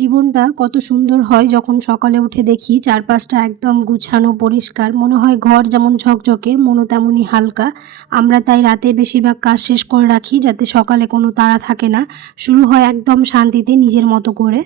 জীবনটা কত সুন্দর হয় যখন সকালে উঠে দেখি চারপাশটা একদম গুছানো পরিষ্কার, মনে হয় ঘর যেমন ঝকঝকে মনও তেমনই হালকা। আমরা তাই রাতে বেশিরভাগ কাজ শেষ করে রাখি যাতে সকালে কোনো তাড়া থাকে না, শুরু হয় একদম শান্তিতে নিজের মতো করে।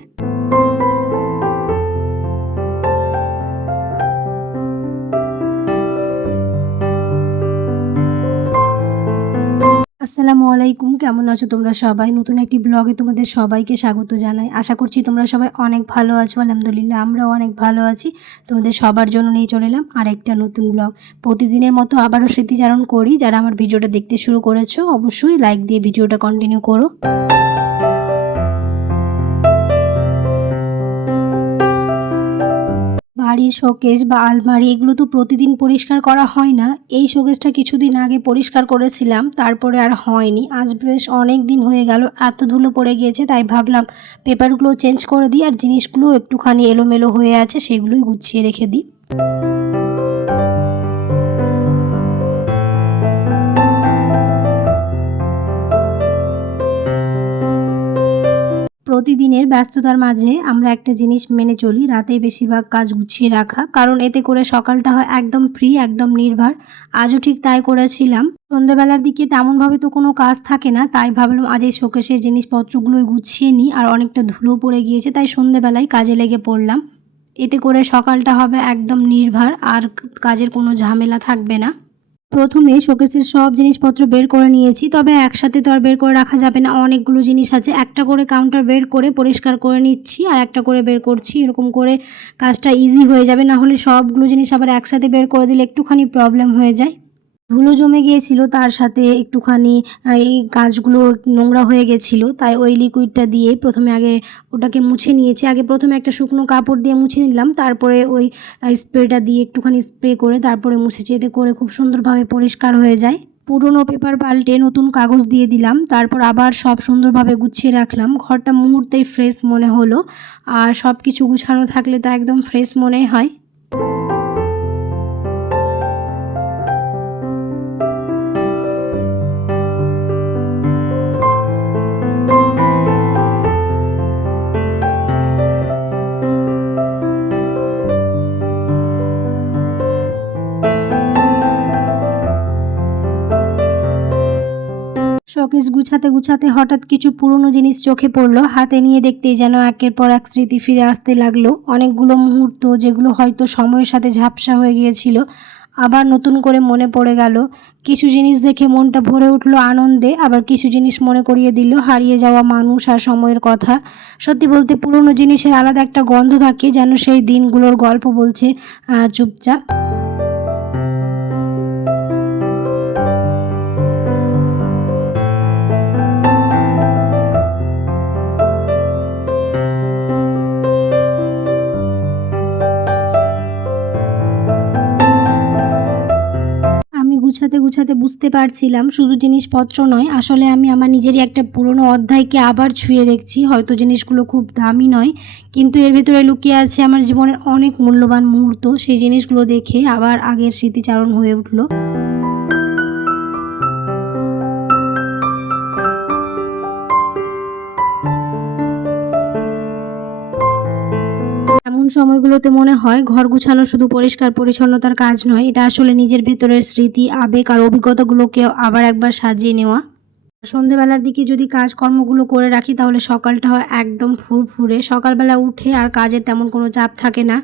আসসালামু আলাইকুম, কেমন আছো তোমরা সবাই? নতুন একটি ব্লগে তোমাদের সবাইকে স্বাগত জানাই। আশা করছি তোমরা সবাই অনেক ভালো আছো। আলহামদুলিল্লাহ আমরাও অনেক ভালো আছি। তোমাদের সবার জন্য নিয়ে চলে এলাম আরেকটা নতুন ব্লগ। প্রতিদিনের মতো আবারও স্মৃতিচারণ করি। যারা আমার ভিডিওটা দেখতে শুরু করেছো অবশ্যই লাইক দিয়ে ভিডিওটা কন্টিনিউ করো। বাড়ির শোকেস বা আলমারি এগুলো তো প্রতিদিন পরিষ্কার করা হয় না। এই শোকেসটা কিছুদিন আগে পরিষ্কার করেছিলাম, তারপরে আর হয়নি। আজ বেশ অনেক দিন হয়ে গেল, এত ধুলো পড়ে গিয়েছে, তাই ভাবলাম পেপারগুলো চেঞ্জ করে দিই আর জিনিসগুলো একটুখানি এলোমেলো হয়ে আছে সেগুলোই গুছিয়ে রেখে দিই। প্রতিদিনের ব্যস্ততার মাঝে আমরা একটা জিনিস মেনে চলি, রাতে বেশিরভাগ কাজ গুছিয়ে রাখা, কারণ এতে করে সকালটা হয় একদম ফ্রি, একদম নির্ভর। আজও ঠিক তাই করেছিলাম। সন্ধ্যেবেলার দিকে তেমনভাবে তো কোনো কাজ থাকে না, তাই ভাবলাম আজ এই শোকেসের জিনিসপত্রগুলোই গুছিয়ে নিই। আর অনেকটা ধুলো পড়ে গিয়েছে, তাই সন্ধ্যেবেলায় কাজে লেগে পড়লাম। এতে করে সকালটা হবে একদম নির্ভর, আর কাজের কোনো ঝামেলা থাকবে না। প্রথমে শোকেসের সব জিনিসপত্র বের করে নিয়েছি, তবে একসাথে তো আর বের করে রাখা যাবে না, অনেকগুলো জিনিস আছে। একটা করে কাউন্টার বের করে পরিষ্কার করে নিচ্ছি আর একটা করে বের করছি, এরকম করে কাজটা ইজি হয়ে যাবে। না হলে সবগুলো জিনিস আবার একসাথে বের করে দিলে একটুখানি প্রবলেম হয়ে যায়। ধুলো জমে গিয়েছিল, তার সাথে একটুখানি এই কাঁচগুলো নোংরা হয়ে গেছিলো, তাই ওই লিকুইডটা দিয়ে প্রথমে আগে ওটাকে মুছে নিয়েছি। আগে প্রথমে একটা শুকনো কাপড় দিয়ে মুছে নিলাম, তারপরে ওই স্প্রেটা দিয়ে একটুখানি স্প্রে করে তারপরে মুছেছি। এতে করে খুব সুন্দরভাবে পরিষ্কার হয়ে যায়। পুরনো পেপার পাল্টে নতুন কাগজ দিয়ে দিলাম, তারপর আবার সব সুন্দরভাবে গুছিয়ে রাখলাম। ঘরটা মুহূর্তেই ফ্রেশ মনে হলো, আর সব কিছু গুছানো থাকলে তো একদম ফ্রেশ মনে হয়। শোকেস গুছাতে গুছাতে হঠাৎ কিছু পুরনো জিনিস চোখে পড়লো। হাতে নিয়ে দেখতেই যেন একের পর এক স্মৃতি ফিরে আসতে লাগলো। অনেকগুলো মুহূর্ত যেগুলো হয়তো সময়ের সাথে ঝাপসা হয়ে গিয়েছিল, আবার নতুন করে মনে পড়ে গেল। কিছু জিনিস দেখে মনটা ভরে উঠলো আনন্দে, আবার কিছু জিনিস মনে করিয়ে দিল হারিয়ে যাওয়া মানুষ আর সময়ের কথা। সত্যি বলতে পুরনো জিনিসের আলাদা একটা গন্ধ থাকে, যেন সেই দিনগুলোর গল্প বলছে চুপচাপ। আমি গুছাতে গুছাতে বুঝতে পারছিলাম শুধু জিনিসপত্র নয়, আসলে আমি আমার নিজেরই একটা পুরনো অধ্যায়কে আবার ছুঁয়ে দেখছি। হয়তো জিনিসগুলো খুব দামি নয়, কিন্তু এর ভেতরে লুকিয়ে আছে আমার জীবনের অনেক মূল্যবান মুহূর্ত। সেই জিনিসগুলো দেখে আবার আগের স্মৃতিচারণ হয়ে উঠল। এমন সময়গুলোতে মনে হয় ঘর গুছানো শুধু পরিষ্কার পরিচ্ছন্নতার কাজ নয়, এটা আসলে নিজের ভেতরের স্মৃতি, আবেগ আর অভিজ্ঞতাগুলোকে আবার একবার সাজিয়ে নেওয়া। সন্ধেবেলার দিকে যদি কাজকর্মগুলো করে রাখি তাহলে সকালটা হয় একদম ফুরফুরে। সকালবেলা উঠে আর কাজের তেমন কোনো চাপ থাকে না।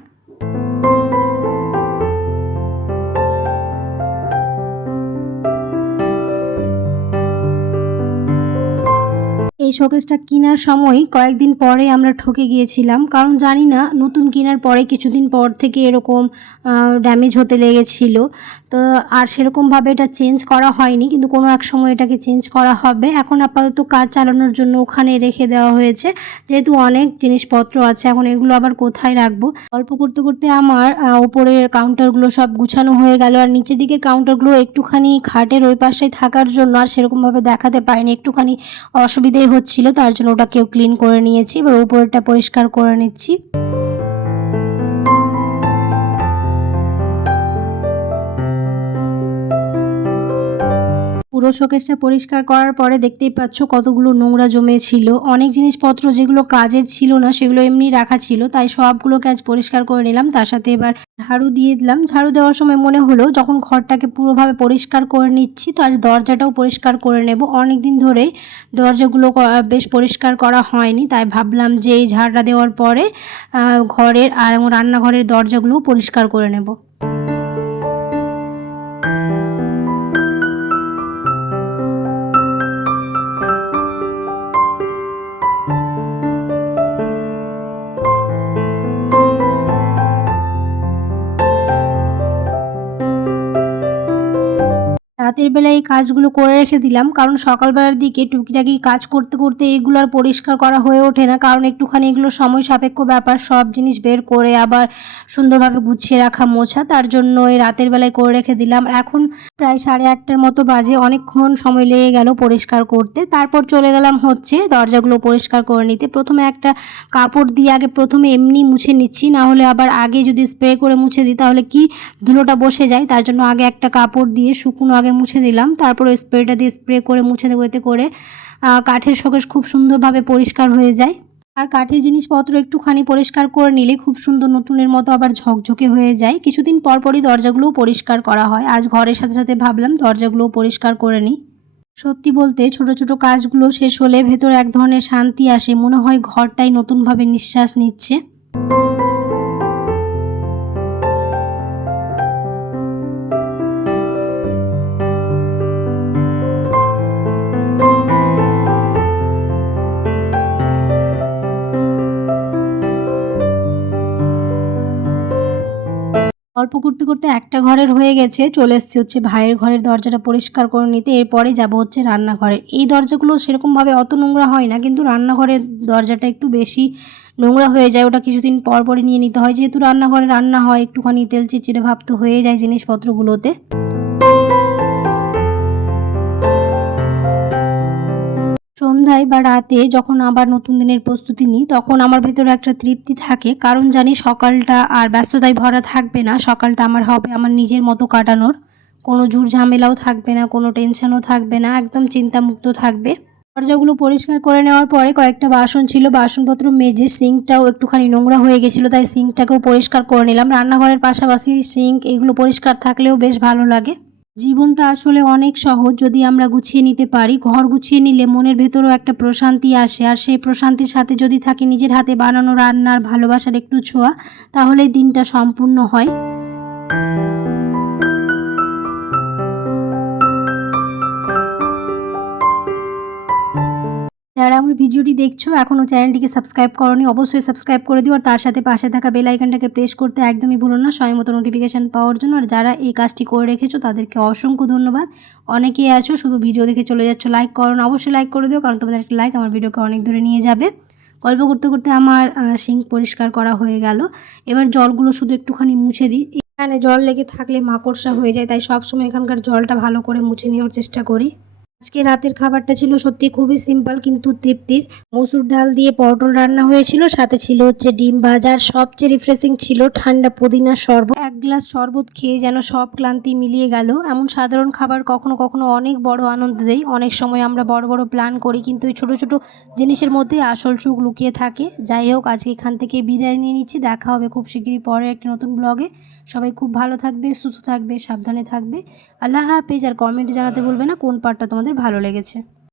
এই শোকেসটা কেনার সময় কয়েকদিন পরে আমরা ঠকে গিয়েছিলাম, কারণ জানি না নতুন কেনার পরে কিছুদিন পর থেকে এরকম ড্যামেজ হতে লেগেছিল। তো আর সেরকমভাবে এটা চেঞ্জ করা হয়নি, কিন্তু কোনো এক সময় এটাকে চেঞ্জ করা হবে। এখন আপাতত কাজ চালানোর জন্য ওখানে রেখে দেওয়া হয়েছে, যেহেতু অনেক জিনিসপত্র আছে। এখন এগুলো আবার কোথায় রাখবো? গল্প করতে করতে আমার উপরের কাউন্টারগুলো সব গুছানো হয়ে গেল, আর নিচের দিকের কাউন্টারগুলো একটুখানি খাটের ওই পাশে থাকার জন্য আর সেরকমভাবে দেখাতে পারিনি, একটুখানি অসুবিধেই হচ্ছিল, তার জন্য ওটাকেও ক্লিন করে নিয়েছি। এবার উপরেরটা পরিষ্কার করে নিচ্ছি। পুরো শোকেসটা পরিষ্কার করার পরে দেখতেই পাচ্ছ কতগুলো নোংরা জমে ছিল। অনেক জিনিসপত্র যেগুলো কাজের ছিল না সেগুলো এমনি রাখা ছিল, তাই সবগুলোকে আজ পরিষ্কার করে নিলাম। তার সাথে এবার ঝাড়ু দিয়ে দিলাম। ঝাড়ু দেওয়ার সময় মনে হলো যখন ঘরটাকে পুরোভাবে পরিষ্কার করে নিচ্ছি, তো আজ দরজাটাও পরিষ্কার করে নেব। অনেক দিন ধরেই দরজাগুলো বেশ পরিষ্কার করা হয়নি, তাই ভাবলাম যে এই ঝাড়টা দেওয়ার পরে ঘরের আর রান্নাঘরের দরজাগুলোও পরিষ্কার করে নেব। রাতের বেলায় এই কাজগুলো করে রেখে দিলাম, কারণ সকালবেলার দিকে টুকিটাকি কাজ করতে করতে এগুলো আর পরিষ্কার করা হয়ে ওঠে না, কারণ একটুখানি এগুলো সময় সাপেক্ষ ব্যাপার। সব জিনিস বের করে আবার সুন্দরভাবে গুছিয়ে রাখা মোছা, তার জন্য এই রাতের বেলায় করে রেখে দিলাম। এখন প্রায় 8:30টার মতো বাজে, অনেকক্ষণ সময় লেগে গেল পরিষ্কার করতে। তারপর চলে গেলাম হচ্ছে দরজাগুলো পরিষ্কার করে নিতে। প্রথমে একটা কাপড় দিয়ে আগে প্রথমে এমনি মুছে নিচ্ছি, না হলে আবার আগে যদি স্প্রে করে মুছে দিই তাহলে কি ধুলোটা বসে যায়। তার জন্য আগে একটা কাপড় দিয়ে শুকনো আগে মুছে দিলাম, তারপরে স্প্রেটা দিয়ে স্প্রে করে মুছে দেবো। এতে করে কাঠের শোকেস খুব সুন্দরভাবে পরিষ্কার হয়ে যায়। আর কাঠের জিনিসপত্র একটুখানি পরিষ্কার করে নিলে খুব সুন্দর নতুনের মতো আবার ঝকঝকে হয়ে যায়। কিছুদিন পর পরই দরজাগুলোও পরিষ্কার করা হয়। আজ ঘরের সাথে সাথে ভাবলাম দরজাগুলোও পরিষ্কার করে নিই। সত্যি বলতে ছোট ছোট কাজগুলো শেষ হলে ভেতরে এক ধরনের শান্তি আসে, মনে হয় ঘরটাই নতুনভাবে নিঃশ্বাস নিচ্ছে। গল্প করতে করতে একটা ঘরের হয়ে গেছে, চলে এসেছি হচ্ছে ভাইয়ের ঘরের দরজাটা পরিষ্কার করে নিতে। এরপরে যাব হচ্ছে রান্নাঘরে। এই দরজাগুলো সেরকমভাবে অত নোংরা হয় না, কিন্তু রান্নাঘরের দরজাটা একটু বেশি নোংরা হয়ে যায়। ওটা কিছুদিন পর পরই নিয়ে নিতে হয়, যেহেতু রান্নাঘরে রান্না হয় একটুখানি তেল চিটচিটে ভাব তো হয়ে যায় জিনিসপত্রগুলোতে। সন্ধ্যায় বা রাতে যখন আবার নতুন দিনের প্রস্তুতি নিই তখন আমার ভেতরে একটা তৃপ্তি থাকে, কারণ জানি সকালটা আর ব্যস্ততায় ভরা থাকবে না। সকালটা আমার হবে আমার নিজের মতো কাটানোর, কোনো ঝুট ঝামেলাও থাকবে না, কোনো টেনশনও থাকবে না, একদম চিন্তামুক্ত থাকবে। দরজাগুলো পরিষ্কার করে নেওয়ার পরে কয়েকটা বাসন ছিল, বাসনপত্র মেজে সিঙ্কটাও একটুখানি নোংরা হয়ে গেছিলো, তাই সিঙ্কটাকেও পরিষ্কার করে নিলাম। রান্নাঘরের পাশাপাশি সিঙ্ক এগুলো পরিষ্কার থাকলেও বেশ ভালো লাগে। জীবনটা আসলে অনেক সহজ যদি আমরা গুছিয়ে নিতে পারি। ঘর গুছিয়ে নিলে মনের ভেতরেও একটা প্রশান্তি আসে, আর সেই প্রশান্তির সাথে যদি থাকে নিজের হাতে বানানো রান্নার ভালোবাসার একটু ছোঁয়া, তাহলে দিনটা সম্পূর্ণ হয়। যারা আমার ভিডিওটি দেখছো এখনও চ্যানেলটিকে সাবস্ক্রাইব করোনি, অবশ্যই সাবস্ক্রাইব করে দিও। আর তার সাথে পাশে থাকা বেল আইকনটাকে প্রেস করতে একদমই ভুলো না, সময় মতো নোটিফিকেশান পাওয়ার জন্য। আর যারা এই কাজটি করে রেখেছো তাদেরকে অসংখ্য ধন্যবাদ। অনেকেই আছো শুধু ভিডিও দেখে চলে যাচ্ছ, লাইক করো না, অবশ্যই লাইক করে দিও, কারণ তোমাদের একটা লাইক আমার ভিডিওকে অনেক দূরে নিয়ে যাবে। গল্প করতে করতে আমার সিঙ্ক পরিষ্কার করা হয়ে গেল। এবার জলগুলো শুধু একটুখানি মুছে দিই। এখানে জল লেগে থাকলে মাকড়সা হয়ে যায়, তাই সবসময় এখানকার জলটা ভালো করে মুছে নেওয়ার চেষ্টা করি। আজকে রাতের খাবারটা ছিল সত্যি খুবই সিম্পল কিন্তু তৃপ্তির। মসুর ডাল দিয়ে পটল রান্না হয়েছিল, সাথে ছিল হচ্ছে ডিম ভাজা। সবচেয়ে রিফ্রেশিং ছিল ঠান্ডা পুদিনার শরবত। এক গ্লাস শরবত খেয়ে যেন সব ক্লান্তি মিলিয়ে গেল। এমন সাধারণ খাবার কখনো কখনো অনেক বড় আনন্দ দেয়। অনেক সময় আমরা বড় বড় প্ল্যান করি, কিন্তু এই ছোট ছোট জিনিসের মধ্যে আসল সুখ লুকিয়ে থাকে। যাই হোক, আজকে এখান থেকে বিদায় নিয়ে নিচ্ছি। দেখা হবে খুব শিগগিরই পরে একটি নতুন ব্লগে। সবাই খুব ভালো থাকবে, সুস্থ থাকবে, সাবধানে থাকবে। আল্লাহ হাফেজ। আর কমেন্টে জানাতে ভুলবে না কোন পার্টটা তোমাদের ভালো লেগেছে।